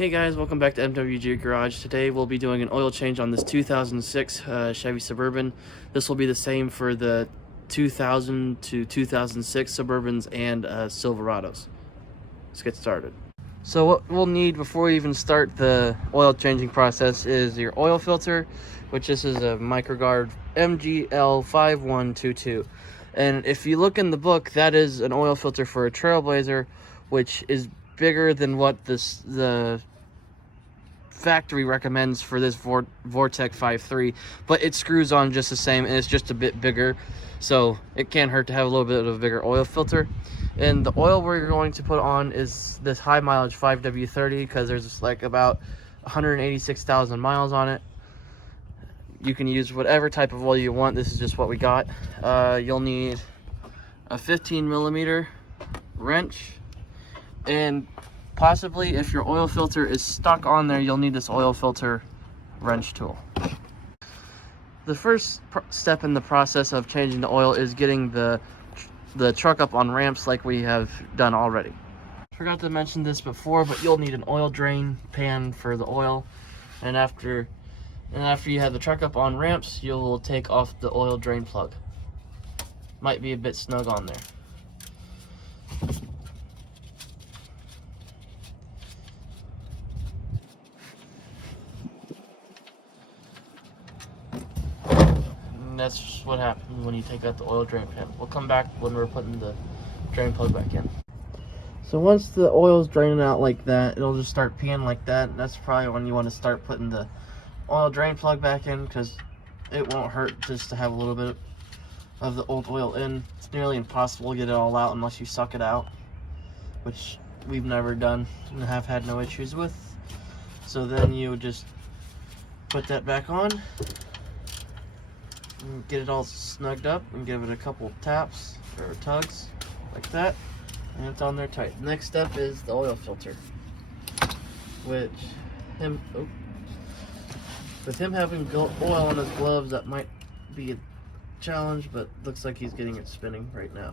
Hey guys, welcome back to MWG Garage. Today we'll be doing an oil change on this 2006 Chevy Suburban. This will be the same for the 2000 to 2006 Suburbans and Silverados. Let's get started. So what we'll need before we even start the oil changing process is your oil filter, which this is a MicroGuard MGL5122. And if you look in the book, that is an oil filter for a Trailblazer, which is bigger than what the factory recommends for this Vortec 5.3, but it screws on just the same, and it's just a bit bigger, so it can't hurt to have a little bit of a bigger oil filter. And the oil we're going to put on is this high mileage 5W30 because there's like about 186,000 miles on it. You can use whatever type of oil you want. This is just what we got. You'll need a 15mm wrench, and possibly if your oil filter is stuck on there, you'll need this oil filter wrench tool. The first step in the process of changing the oil is getting the truck up on ramps like we have done already. Forgot to mention this before, but you'll need an oil drain pan for the oil, and after you have the truck up on ramps, you'll take off the oil drain plug. Might be a bit snug on there. That's what happens when you take out the oil drain pan. We'll come back when we're putting the drain plug back in. So once the oil's draining out like that, it'll just start peeing like that. That's probably when you want to start putting the oil drain plug back in, because it won't hurt just to have a little bit of the old oil in. It's nearly impossible to get it all out unless you suck it out, which we've never done and have had no issues with. So then you would just put that back on, get it all snugged up, and give it a couple taps or tugs like that, and it's on there tight. Next step is the oil filter, which with him having oil on his gloves, that might be a challenge, but looks like he's getting it spinning right now.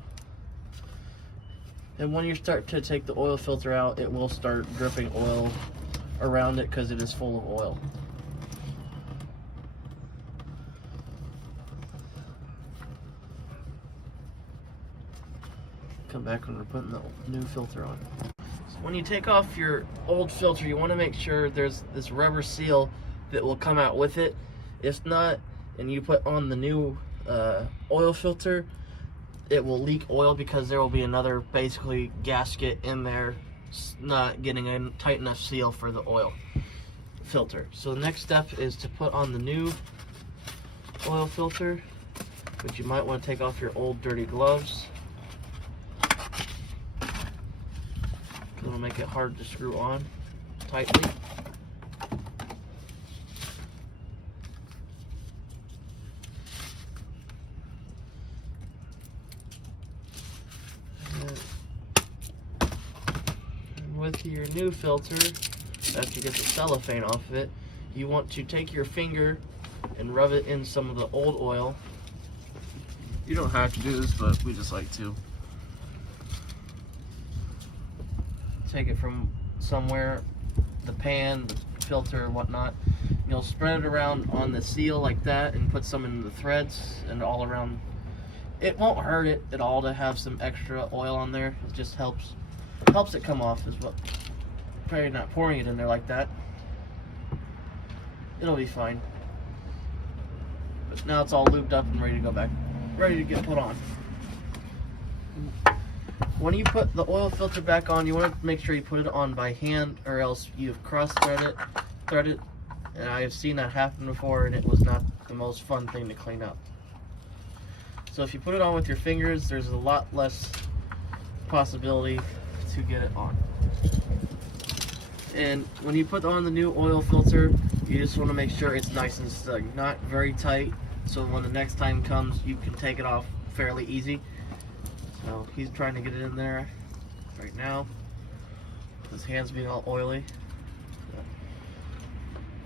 And when you start to take the oil filter out, it will start dripping oil around it because it is full of oil. Come back when we're putting the new filter on. So when you take off your old filter, you want to make sure there's this rubber seal that will come out with it. If not, and you put on the new oil filter, it will leak oil because there will be another basically gasket in there not getting a tight enough seal for the oil filter. So the next step is to put on the new oil filter, but you might want to take off your old dirty gloves. It'll make it hard to screw on tightly. And with your new filter, after you get the cellophane off of it, you want to take your finger and rub it in some of the old oil. You don't have to do this, but we just like to. Take it from somewhere, the pan, the filter, and whatnot. You'll spread it around on the seal like that and put some in the threads and all around. It won't hurt it at all to have some extra oil on there. It just helps it come off, is what. Probably not pouring it in there like that. It'll be fine. But now it's all lubed up and ready to go back, ready to get put on. When you put the oil filter back on, you want to make sure you put it on by hand, or else you've cross-threaded it, and I have seen that happen before, and it was not the most fun thing to clean up. So if you put it on with your fingers, there's a lot less possibility to get it on. And when you put on the new oil filter, you just want to make sure it's nice and snug, not very tight, so when the next time comes, you can take it off fairly easy. So he's trying to get it in there right now. His hands being all oily.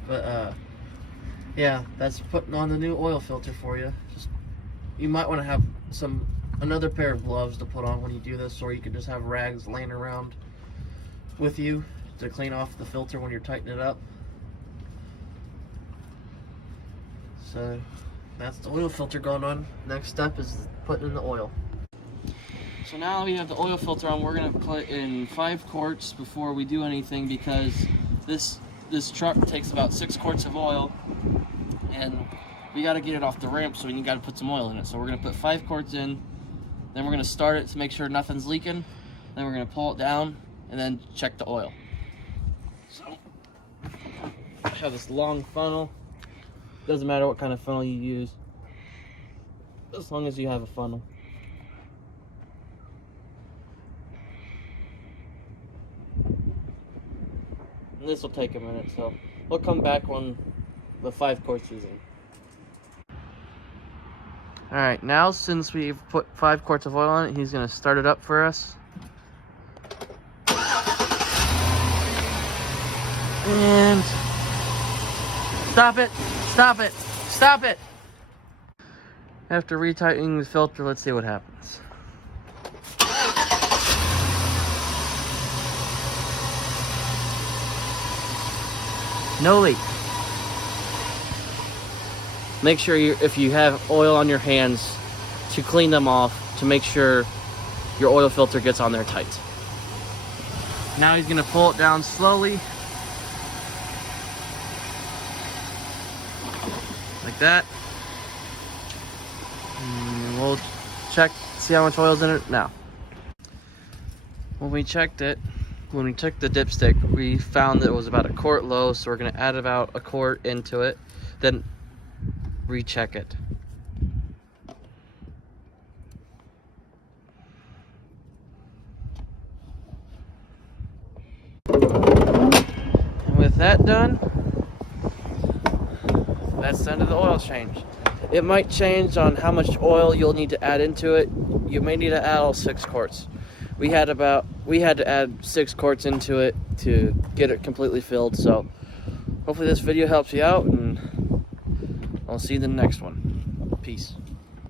But yeah, that's putting on the new oil filter for you. You might want to have another pair of gloves to put on when you do this, or you could just have rags laying around with you to clean off the filter when you're tightening it up. So that's the oil filter going on. Next step is putting in the oil. So now we have the oil filter on. We're gonna put in 5 quarts before we do anything, because this truck takes about 6 quarts of oil, and we got to get it off the ramp, so we got to put some oil in it. So we're gonna put 5 quarts in, then we're gonna start it to make sure nothing's leaking, then we're gonna pull it down and then check the oil. So I have this long funnel. Doesn't matter what kind of funnel you use, as long as you have a funnel. And this will take a minute, so we'll come back when the 5 quarts is in. Alright, now since we've put 5 quarts of oil on it, he's going to start it up for us. And stop it! Stop it! Stop it! After retightening the filter, let's see what happens. No leak. Make sure if you have oil on your hands, to clean them off, to make sure your oil filter gets on there tight. Now he's gonna pull it down slowly. Like that. And we'll check, see how much oil's in it now. When we took the dipstick, we found that it was about a quart low, so we're gonna add about a quart into it, then recheck it. And with that done, that's the end of the oil change. It might change on how much oil you'll need to add into it. You may need to add all 6 quarts. We had to add 6 quarts into it to get it completely filled. So hopefully this video helps you out, and I'll see you in the next one. Peace.